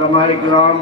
ہمارے کرام،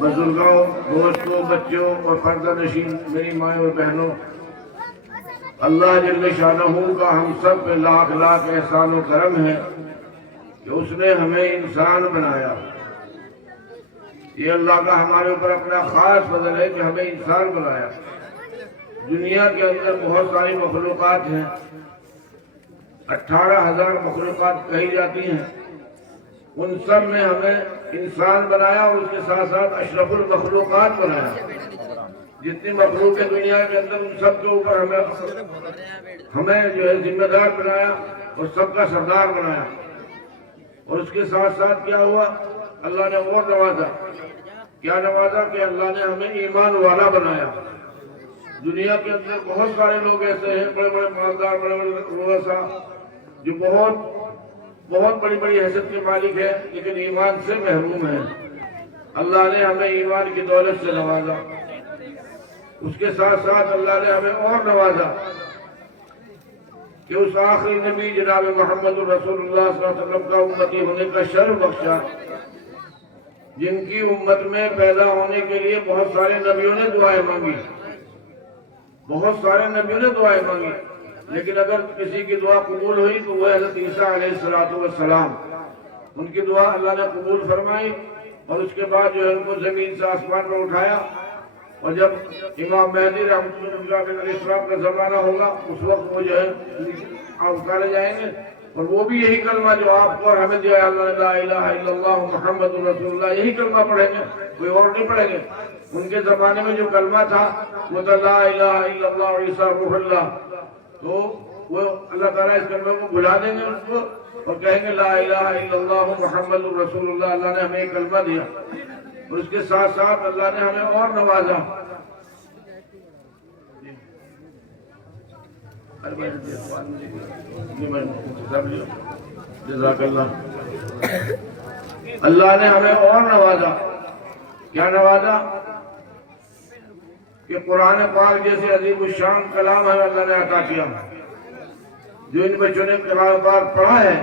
بزرگوں، دوستوں، بچوں اور پردہ نشین میری مائیں اور بہنوں، اللہ جل شانہ کا ہم سب پہ لاکھ لاکھ احسان و کرم ہے کہ اس نے ہمیں انسان بنایا۔ یہ اللہ کا ہمارے اوپر اپنا خاص فضل ہے کہ ہمیں انسان بنایا۔ دنیا کے اندر بہت ساری مخلوقات ہیں، 18,000 مخلوقات کہی جاتی ہیں، ان سب میں ہمیں انسان بنایا اور اس کے ساتھ ساتھ اشرف المخلوقات بنایا۔ جتنی مخلوق ہے دنیا کے اندر ان سب کے اوپر ہمیں جو ہے ذمہ دار بنایا اور سب کا سردار بنایا۔ اور اس کے ساتھ ساتھ کیا ہوا، اللہ نے اور نوازا۔ کیا نوازا کہ اللہ نے ہمیں ایمان والا بنایا۔ دنیا کے اندر بہت سارے لوگ ایسے ہیں، بڑے بڑے مالدار، بڑے بڑے رؤسا، جو بہت بڑی بڑی حیثیت کے مالک ہیں، لیکن ایمان سے محروم ہیں۔ اللہ نے ہمیں ایمان کی دولت سے نوازا۔ اس کے ساتھ ساتھ اللہ نے ہمیں اور نوازا کہ اس آخری نبی جناب محمد رسول اللہ صلی اللہ علیہ وسلم کا امتی ہونے کا شرف بخشا، جن کی امت میں پیدا ہونے کے لیے بہت سارے نبیوں نے دعائیں مانگی، بہت سارے نبیوں نے دعائیں مانگی، لیکن اگر کسی کی دعا قبول ہوئی تو وہ حضرت عیسیٰ علیہ السلام، ان کی دعا اللہ نے قبول فرمائی۔ اور اس کے بعد جو ہے ان کو زمین سے آسمان پر اٹھایا، اور جب امام مہدی رحمۃ اللہ علیہ السلام کا زمانہ ہوگا اس وقت وہ جو ہے اتارے جائیں گے، اور وہ بھی یہی کلمہ جو آپ کو اور ہمیں دیا ہے، اللہ لا الہ الا اللہ محمد رسول اللہ، یہی کلمہ پڑھیں گے، کوئی اور نہیں پڑھیں گے۔ ان کے زمانے میں جو کلمہ تھا وہ تھا لا الہ الا اللہ عیسیٰ روح اللہ، تو وہ اللہ تعالیٰ اس کلمے کو بھلا دیں گے ان کو اور کہیں گے لا الہ الا اللہ محمد رسول اللہ۔ اللہ نے ہمیں ایک کلمہ دیا، اور اس کے ساتھ ساتھ اللہ نے ہمیں اور نوازا۔ جزاک اللہ۔ اللہ نے ہمیں اور نوازا۔ کیا نوازا؟ کہ قرآن پاک جیسے عظیم الشان کلام ہے اللہ نے عطا کیا۔ جو ان بچوں نے قرآن پاک پڑھا ہے،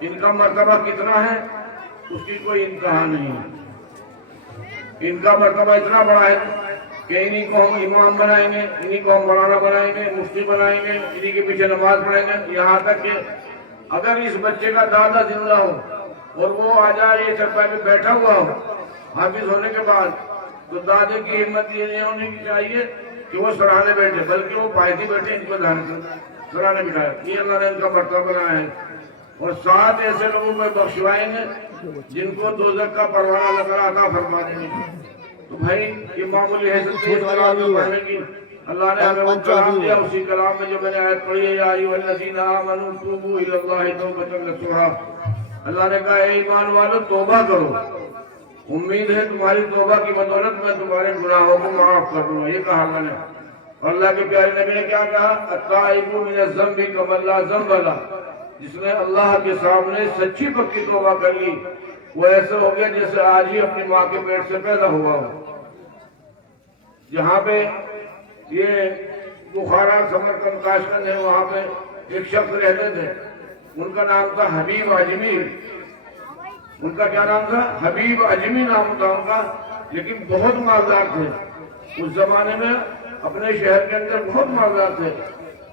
ان کا مرتبہ کتنا ہے اس کی کوئی انتہا نہیں ہے۔ ان کا مرتبہ اتنا بڑا ہے کہ انہی کو ہم امام بنائیں گے، انہی کو ہم مولانا بنائیں گے، مفتی بنائیں گے، انہی کے پیچھے نماز پڑھیں گے، یہاں تک کہ اگر اس بچے کا دادا زندہ ہو اور وہ آ جائے یہ چرپائی پہ بیٹھا ہوا ہو حافظ ہونے کے بعد، تو دادے کی ہمت یہ نہیں ہونی چاہیے کہ وہ سراہنے بیٹھے، بلکہ وہ پائیدی بیٹھے، ان کو دھیان کر سراہنے بٹھائے۔ یہ اللہ نے ان کا مرتبہ بنایا ہے۔ اور 7 ایسے لوگوں کو بخشوائیں گے جن کو دوزخ کا پروانہ اللہ تعالیٰ عطا فرما دیں گے۔ تو بھائی یہ معمولی حیثیت سے پڑھنے کی اللہ نے ہمیں وہ کلام دیا۔ اسی کلام میں جو میں نے آیت پڑھی ہے، یا ایھا الذین آمنوا توبوا الی اللہ توبۃ نصوحا، اللہ نے کہا اے ایمان والو توبہ کرو، امید ہے تمہاری توبہ کی بدولت میں تمہارے گناہوں کو معاف کر دوں گا۔ یہ کہا اللہ نے۔ اور اللہ کے پیارے نبی نے کیا کہا؟ التائب من الذنب کمن لا ذنب لہ، جس نے اللہ کے سامنے سچی پکی توبہ کر لی وہ ایسا ہو گیا جیسے آج ہی اپنی ماں کے پیٹ سے پیدا ہوا ہو۔ جہاں پہ یہ بخارا سمرقند تاشقند ہے، وہاں پہ ایک شخص رہتے تھے، ان کا نام تھا حبیب اجمی۔ ان کا کیا نام تھا؟ حبیب اجمی نام تھا ان کا، لیکن بہت مالدار تھے اس زمانے میں، اپنے شہر کے اندر بہت مالدار تھے،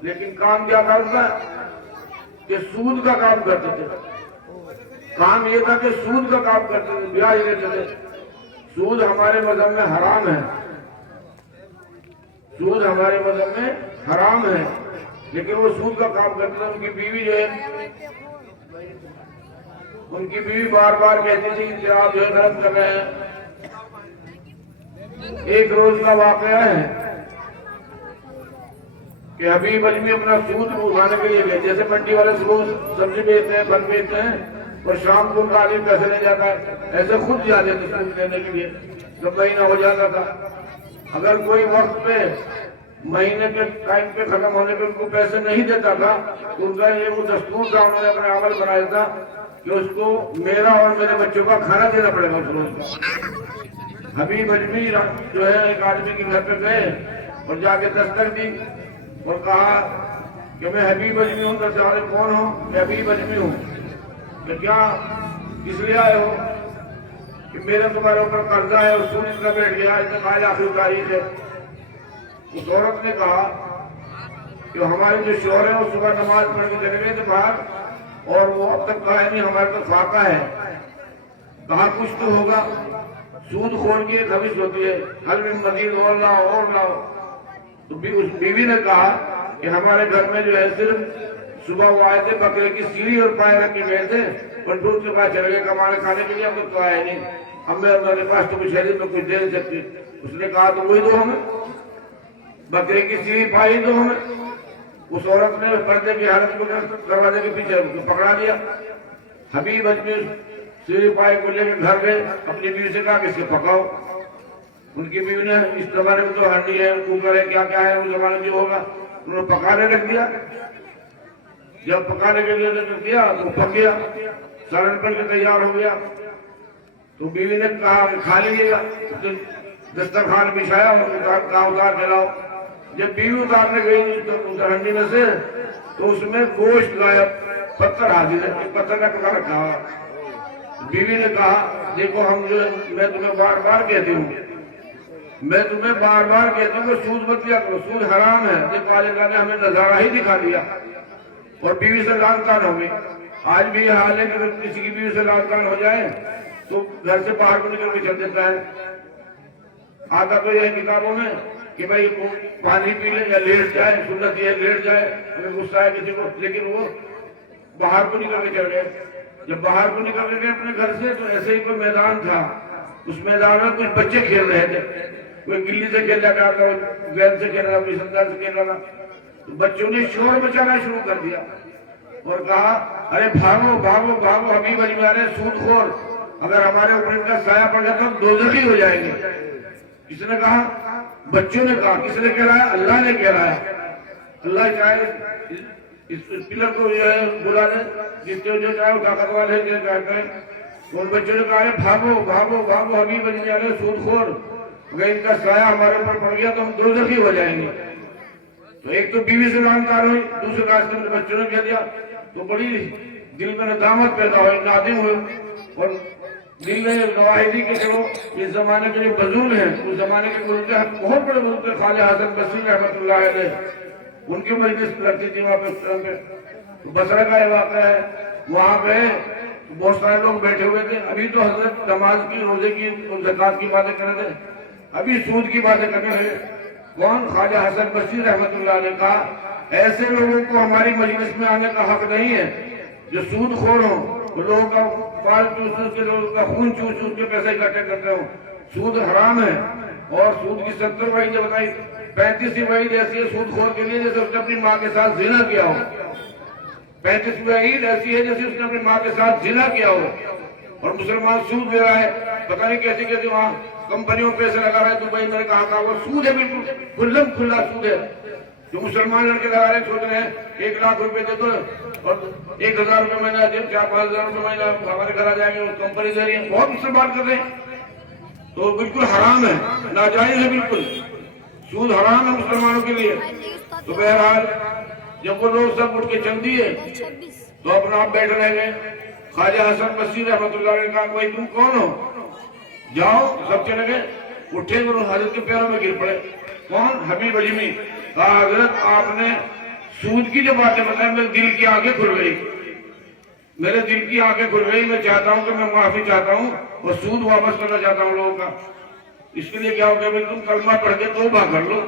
لیکن کام کیا کرتا کہ سود کا کام کرتے تھے۔ کام یہ تھا کہ سود کا کام کرتے تھے، بیاج لیتے تھے۔ سود ہمارے مذہب میں حرام ہے، سود ہمارے مذہب میں حرام ہے، لیکن وہ سود کا کام کرتے تھے۔ ان کی بیوی جو ہے، ان کی بیوی بار بار کہتی تھی کہ آپ جو ہے غلط کر رہے ہیں۔ ایک روز کا واقعہ ہے کہ حبیب اجمی اپنا سود اٹھانے کے لیے گئے، جیسے منڈی والے صبح سبزی بیچتے ہیں، پھل بیچتے ہیں، اور شام کو تعلیم پیسے لے جاتا ہے، ایسے خود جاتے تھے سود لینے کے لیے۔ جب مہینہ ہو جاتا تھا، اگر کوئی وقت پہ مہینے کے ٹائم پہ ختم ہونے پہ ان کو پیسے نہیں دیتا تھا تو ان کا یہ وہ دستور تھا، انہوں نے اپنا عمل بنایا تھا کہ اس کو میرا اور میرے بچوں کا کھانا دینا پڑے گا اس روز کا۔ حبیب اجمی جو ہے ایک آدمی کے گھر پہ گئے اور جا کے دستک دی اور کہا کہ میں حبیب اجمی ہوں۔ درجہ کون ہوں؟ میں حبیب اجمی ہوں۔ کہ کیا کس لیے آئے ہو؟ کہ میرے تمہارے اوپر قرضہ ہے اور سود اتنا بیٹھ گیا، اتنا آج آخری تاریخ ہے۔ اس عورت نے کہا کہ ہمارے جو شوہر ہیں وہ صبح نماز پڑھ کے چلے گئے تھے باہر اور وہ اب تک کہا نہیں ہمارے تو فاقہ ہے۔ کہا کچھ تو ہوگا، سود خور کی ایک حوث ہوتی ہے، حل من مزید اور لاؤ اور لاؤ۔ تو اس بیوی نے کہا کہ ہمارے گھر میں جو ہے صرف صبح وہ آئے تھے بکرے کی سیڑھی اور پائے رکھ کے گئے تھے، پنڈور کے پاس چلے گئے کمانے کھانے کے لیے، ہم تو آئے نہیں، اب میں اپنے پاس تو کچھ ہے نہیں، تو کچھ دے نہیں سکتی۔ اس نے کہا تو وہی دو ہمیں، بکرے کی سیڑھی پائی دو ہمیں۔ اس عورت نے پردے کی حالت کو دروازے کے پیچھے پکڑا دیا۔ حبیب اجمی سیڑھی پائی کو لے کے گھر گئے، اپنی بیوی سے کہا کہ اس کے پکاؤ۔ ان کی بیوی نے اس زمانے میں تو ہنڈی ہے، کوکر ہے، کیا کیا ہے اس زمانے میں جو ہوگا، انہوں نے پکانے رکھ دیا۔ جب پکانے کے لیے رکھ دیا تو پک گیا، سالن بن کے تیار ہو گیا۔ تو بیوی نے کہا کہ کھا لیجیے گا، دسترخوان بچھایا اور کہا اتار کے لاؤ۔ جب بیوی اتارنے گئی تو ہنڈی میں سے تو اس میں گوشت غائب، پتھر حاضر ہے، پتھر کا ٹکڑا رکھا ہوا۔ بیوی نے کہا دیکھو ہم جو میں تمہیں بار بار کہتی ہوں، میں تمہیں بار بار کہتی ہوں کہ سود مت لیا کرو، سود حرام ہے۔ دیکھو آج اللہ نے ہمیں نظارہ ہی دکھا دیا اور بیوی سے لعن طعن ہو گئی۔ آج بھی یہ حال ہے کہ اگر کسی کی بیوی سے لعن طعن ہو جائے تو گھر سے باہر کو نکل کے چل دیتا ہے۔ آتا تو یہ ہے کتابوں میں کہ بھائی پانی پی لے یا لیٹ جائے، سنت یہ لیٹ جائے اگر غصہ ہے کسی کو، لیکن وہ باہر کو نکل کے چل گئے۔ جب باہر کو نکل کے گئے اپنے گھر سے تو ایسے ہی کوئی میدان تھا، اس میدان میں کچھ بچے کھیل رہے تھے، کوئی گلی سے کھیل رہا تھا، گیند سے کھیل رہا تھا، کوئی سندر سے کھیل رہا تھا۔ تو بچوں نے شور مچانا شروع کر دیا اور کہا ارے بھاگو بھاگو بھاگو، حبیب اجمی آ رہے ہیں سود خور، اگر ہمارے اوپر ان کا سایہ پڑ گیا تو ہم دوزخی ہو جائیں گے۔ کس نے کہا؟ بچوں نے کہا۔ کس نے کہہ رہا ہے؟ اللہ نے کہہ رہا ہے۔ اللہ چاہے اس پلر کو جو ہے بلا دے، جس سے جو چاہے وہ طاقت والے جو چاہتے ہیں۔ ان بچوں نے کہا بھاگو بھاگو بھاگو، حبیب اجمی آ رہے ہیں سود خور، اگر ان کا سایہ ہمارے اوپر پڑ گیا تو ہم دوزخی ہو جائیں گے۔ تو ایک تو بیوی سے لعن طعن ہوئی، دوسرے راستے میں بچوں نے کہہ دیا، تو بڑی دل میں ندامت پیدا ہوئی، نادم ہوئے اور دل میں گواہی دی کہ چلو اس زمانے کے جو بزرگ ہیں، اس زمانے کے بزرگ ہیں، بہت بڑے بزرگ ہیں، خواجہ حسن بصری رحمۃ اللہ علیہ، ان کی مجلس لگتی تھی وہاں پہ۔ بصرہ کا یہ واقعہ ہے، وہاں پہ بہت سارے لوگ بیٹھے ہوئے تھے۔ ابھی تو حضرت نماز کی، روزے کی اور زکوٰۃ کی باتیں کر رہے تھے، ابھی سود کی باتیں کر رہے ہیں۔ کون؟ خواجہ حسن بصری رحمۃ اللہ علیہ۔ کہا ایسے لوگوں کو ہماری مجلس میں آنے کا حق نہیں ہے جو سود خور ہوں، وہ لوگوں کا پال چوس کے، لوگوں کا خون چوس چوس کے پیسے اکٹھے کرتے ہوں۔ سود حرام ہے اور سود کی 70 وعید بتائی، 35 وعید ایسی ہے سود خور کے لیے جیسے اس نے اپنی ماں کے ساتھ زنا کیا ہو۔ 35 وعید ایسی ہے جیسے اس نے اپنی ماں کے ساتھ زنا کیا ہو۔ اور مسلمان سود لے رہا ہے، پتہ نہیں کیسے کیسے وہاں کمپنیوں پیسے لگا رہا ہے۔ دبئی میں نے کہا تھا وہ سود ہے، بالکل کھلم کھلا سود ہے۔ جو مسلمان لڑکے لگا رہے ہیں، سوچ رہے ہیں 1 لاکھ روپے دے دو اور 1000 روپے مہینہ دے، 4-5 ہزار روپے مہینہ ہمارے گھر آ جائیں گے، وہ کمپنی دے رہی ہے، بہت اس سے بات کر رہے ہیں۔ تو بالکل حرام ہے، ناجائز ہے، بالکل سود حرام ہے مسلمانوں کے لیے۔ تو بہرحال جب وہ لوگ سب اٹھ کے چل دیے تو اپنا آپ بیٹھ رہ گئے۔ خواجہ حسن بصری رحمۃ اللہ نے کہا بھائی تم کون ہو؟ جاؤ، سب چلے گئے، اٹھے اور حضرت کے پیروں میں گر پڑے۔ کون؟ حبیب اجمی۔ کہا حضرت آپ نے سود کی جو باتیں بتائی میرے دل کی آنکھیں کھل گئی، میرے دل کی آنکھیں کھل گئی۔ میں چاہتا ہوں کہ میں معافی چاہتا ہوں اور سود واپس کرنا چاہتا ہوں لوگوں کا۔ اس کے لیے کیا ہو گیا بھائی تم کلمہ پڑھ کے توبہ کر لو۔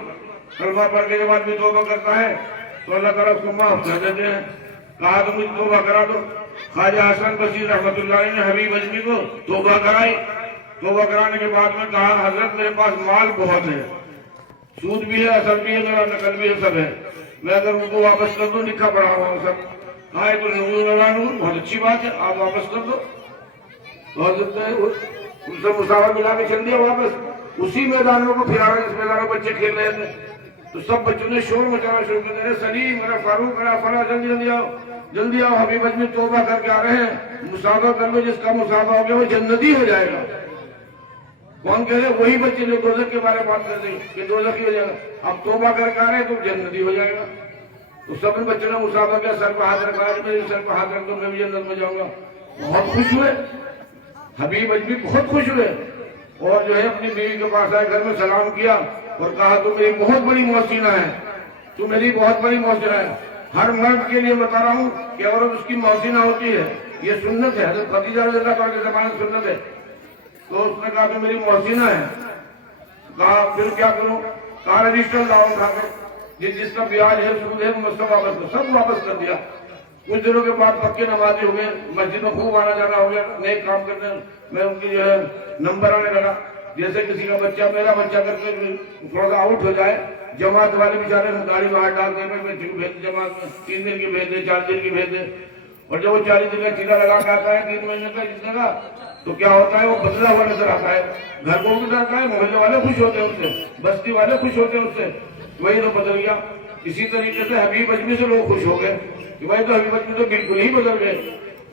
کلمہ پڑھنے کے بعد بھی توبہ کرتا ہے تو اللہ تعالیٰ اس کو معاف کر دیتے ہیں۔ کہا تو مجھے توبہ کرا دو۔ خواجہ حسن بصری رحمۃ اللہ علیہ نے حبیب اجمی کو توبہ کرائی۔ توبہ کرانے کے بعد میں کہا حضرت میرے پاس مال بہت ہے، سود بھی ہے، اصل بھی ہے، میرا نقل بھی ہے، سب ہے، میں اگر ان کو واپس کر دوں لکھا پڑھا ہوا ہوں سب۔ کہا تو نور نور بہت اچھی بات ہے، آپ واپس کر دو۔ تو حضرت نے ان سے مساوات ملا کے چل دیا واپس۔ اسی میدانوں کو پھرا رہے جس میدانوں بچے کھیل رہے تھے، تو سب بچوں نے شور مچانا شروع کر دیا، سلیم میرا فاروق میرا فلاں جلدی جلدی آؤ جلدی آؤ، حبیب اجمی توبہ کر کے آ رہے ہیں، مسافہ کر لو، جس کا مسافہ ہو گیا وہ جنتی ہو جائے گا۔ کون کہہ رہے؟ وہی بچے جو دوزخ کے بارے میں بات کرتے ہیں کہ دوزخی ہو جائے گا، اب توبہ کر کے آ رہے ہیں تو جنتی ہو جائے گا۔ تو سب بچوں نے مسافہ کیا، سر پہ ہاتھ رکھا، میرے سر پہ ہاتھ رکھ دو میں بھی جنت میں جاؤں گا۔ بہت خوش ہوئے، حبیب اجمی بہت خوش ہوئے اور جو ہے اپنی بیوی کے پاس آئے، گھر میں سلام کیا اور کہا تو میری بہت بڑی محسنہ ہے، تو میری بہت بڑی محسنہ ہے۔ ہر مرد کے لیے بتا رہا ہوں کہ عورت اس کی محسنہ ہوتی ہے، یہ سنت ہے، حضرت خدیجہ رضی اللہ عنہا کے زمانے میں سنت ہے۔ تو اس نے کہا کہ میری محسنہ ہے، کہا پھر کیا کروں؟ کہا رجسٹر لاؤ اٹھا کے، جس کا بیاج ہے سود ہے وہ سب واپس کر دیا۔ کچھ دنوں کے بعد پکے نمازی ہو گئے، مسجد میں خوب آنا جانا ہو گیا، نیک کام کرنے میں ان کی جو ہے نمبر آنے لگا۔ جیسے کسی کا بچہ، میرا بچہ کر کے تھوڑا سا آؤٹ ہو جائے، جماعت والے بیچارے گاڑی میں ہاتھ ڈالتے ہیں، بچے کو بھیج دے جماعت میں، 3 دن کی بھیج دے، 4 دن کی بھیج دے، اور جب وہ 40 دن کا چیلا لگا کے آتا ہے 3 مہینے کا جتنے کا، تو کیا ہوتا ہے وہ بدلا ہوا نظر آتا ہے، گھر کو بھی آتا ہے، محلے والے خوش ہوتے ہیں اس سے، بستی والے خوش ہوتے ہیں اس سے، وہی تو بدل گیا۔ اسی طریقے سے حبیب اجمی سے لوگ خوش ہو گئے کہ بھائی تو حبیب اجمی تو بالکل ہی بدل گئے۔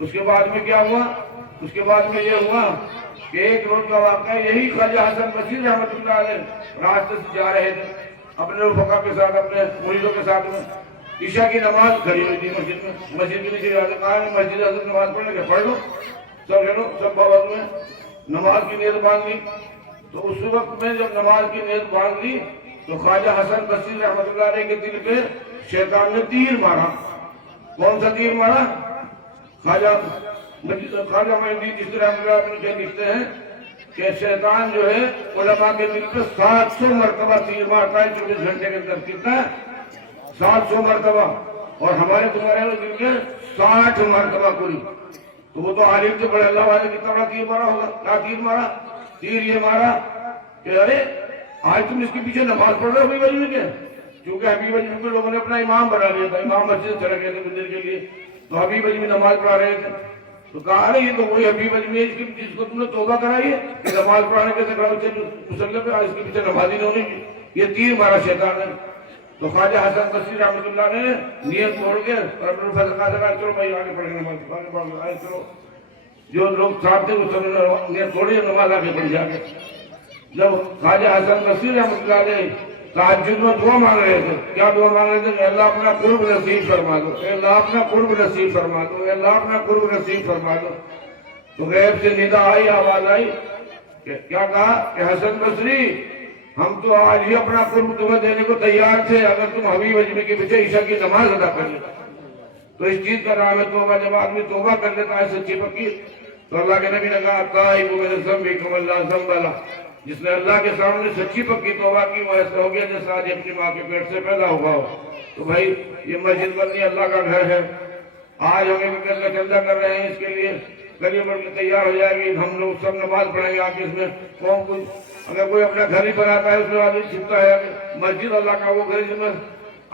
اس کے بعد میں کیا ہوا؟ اس کے بعد میں یہ ہوا کہ ایک روز کا واقعہ، یہی خواجہ حسن بصری رحمۃ اللہ علیہ راستے سے جا رہے تھے اپنے رفقا کے ساتھ، اپنے مریدوں کے ساتھ میں، عشاء کی نماز کھڑی ہوئی تھی مسجد میں، مسجد کے نیچے کہا مسجد حضرت نماز پڑھنے کے، پڑھ لو سب، لے لو سب بابا میں نماز کی نیت باندھ لی۔ تو اس وقت میں جب نماز کی نیت باندھ لی تو خواجہ حسن بصری رحمۃ اللہ علیہ کے دل پہ شیطان نے تیر مارا۔ کون سا تیر مارا؟ خواجہ معین چشتی رحمۃ اللہ علیہ لکھتے ہیں کہ شیطان جو ہے علماء کے دل پہ 700 مرتبہ تیر مارتا ہے 24 گھنٹے کے اندر۔ کتنا؟ 700 مرتبہ، اور ہمارے تمہارے دل پہ 60 مرتبہ کوئی۔ تو وہ تو عالم سے بڑے اللہ والے کتنا بڑا تیر مارا ہوگا۔ کیا تیر مارا؟ تیر یہ مارا کہ ارے آج تم اس کے پیچھے نماز پڑھ رہے ہو حبیب اجمی کے، کیونکہ حبیب اجمی کو لوگوں نے اپنا امام بنا لیا تھا، امام مسجد سے چلے گئے تھے مندر کے لیے، تو حبیب اجمی نماز پڑھا رہے تھے۔ تو کہا ارے یہ تو وہی حبیب اجمی ہے جس کو تم نے توبہ کرائی ہے کہ نماز پڑھانے کے کھڑا بچے مسلح پہ اس کے پیچھے نمازی نہ ہونے کی، یہ تیر مارا شیطان نے۔ تو خواجہ حسن بصری رحمۃ اللہ نے نیت توڑ کے اور اپنے فیصلہ کہا چلو بھائی آگے پڑھیں نماز، آگے چلو۔ جو لوگ ساتھ تھے وہ سب نے نیت توڑی اور نماز آگے پڑھ جا کے۔ جب خواجہ حسن بصری رحمۃ اللہ علیہ تہجد میں دعا مانگ رہے تھے، کیا دعا مانگ رہے تھے؟ کہ اللہ اپنا قرب نصیب فرما دو، اے اللہ اپنا قرب نصیب فرما دو، اے اللہ اپنا قرب نصیب فرما دو۔ تو غیب سے ندا آئی، آواز آئی کہ کیا کہا کہ حسن بصری ہم تو آج ہی اپنا قرب تمہیں دینے کو تیار تھے اگر تم حبیب اجمی کے پیچھے عشاء کی نماز ادا کر لیتا۔ تو اس چیز کا نام ہے توبہ۔ جب آدمی توبہ کر لیتا ہے سچی پکی، تو اللہ کے نبی نے کہا تائب من ذنب کمن لا ذنب لہ، جس نے اللہ کے سامنے سچی پکی توبہ کی وہ ایسا ہو گیا جیسا آج اپنی ماں کے پیٹ سے پیدا ہوا ہو۔ تو بھائی یہ مسجد بنی اللہ کا گھر ہے، آج ہمیں چندہ کر رہے ہیں اس کے لیے، کل یہ بڑھ کے تیار ہو جائے گی، ہم لوگ سب نماز پڑھیں گے آگے۔ اس میں قوم کوئی اگر کوئی اپنا گھر ہی بناتا ہے اس میں آدمی چھپتا ہے، مسجد اللہ کا وہ گھر جس میں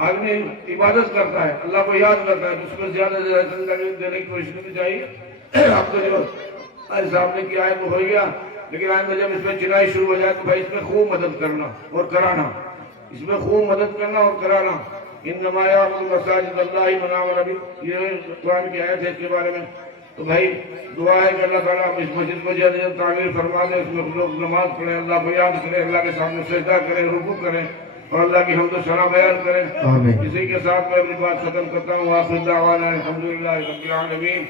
آدمی عبادت کرتا ہے، اللہ کو یاد کرتا ہے، تو اس میں زیادہ سے زیادہ چندہ دینے کی کوشش کرنی چاہیے۔ اب تو جو صاحب نے کیا ہے تو ہو گیا، لیکن آئندہ جب اس میں چنائی شروع ہو جائے تو بھائی اس میں خوب مدد کرنا اور کرانا، اس میں خوب مدد کرنا اور کرانا۔ انما یعمر مساجد اللہ من آمن بہ، یہ قرآن کی آیت ہے اس کے بارے میں۔ تو بھائی دعا ہے کہ اللہ تعالیٰ اس مسجد کو جلد جلد تعمیر فرما دے، اس میں لوگ نماز پڑھیں، اللہ کو یاد کریں، اللہ کے سامنے سجدہ کریں، رکوع کریں اور اللہ کی حمد و ثنا بیان کریں۔ اسی کے ساتھ میں اپنی بات ختم کرتا ہوں۔ آخر دعوانا الحمدللہ رب العالمین۔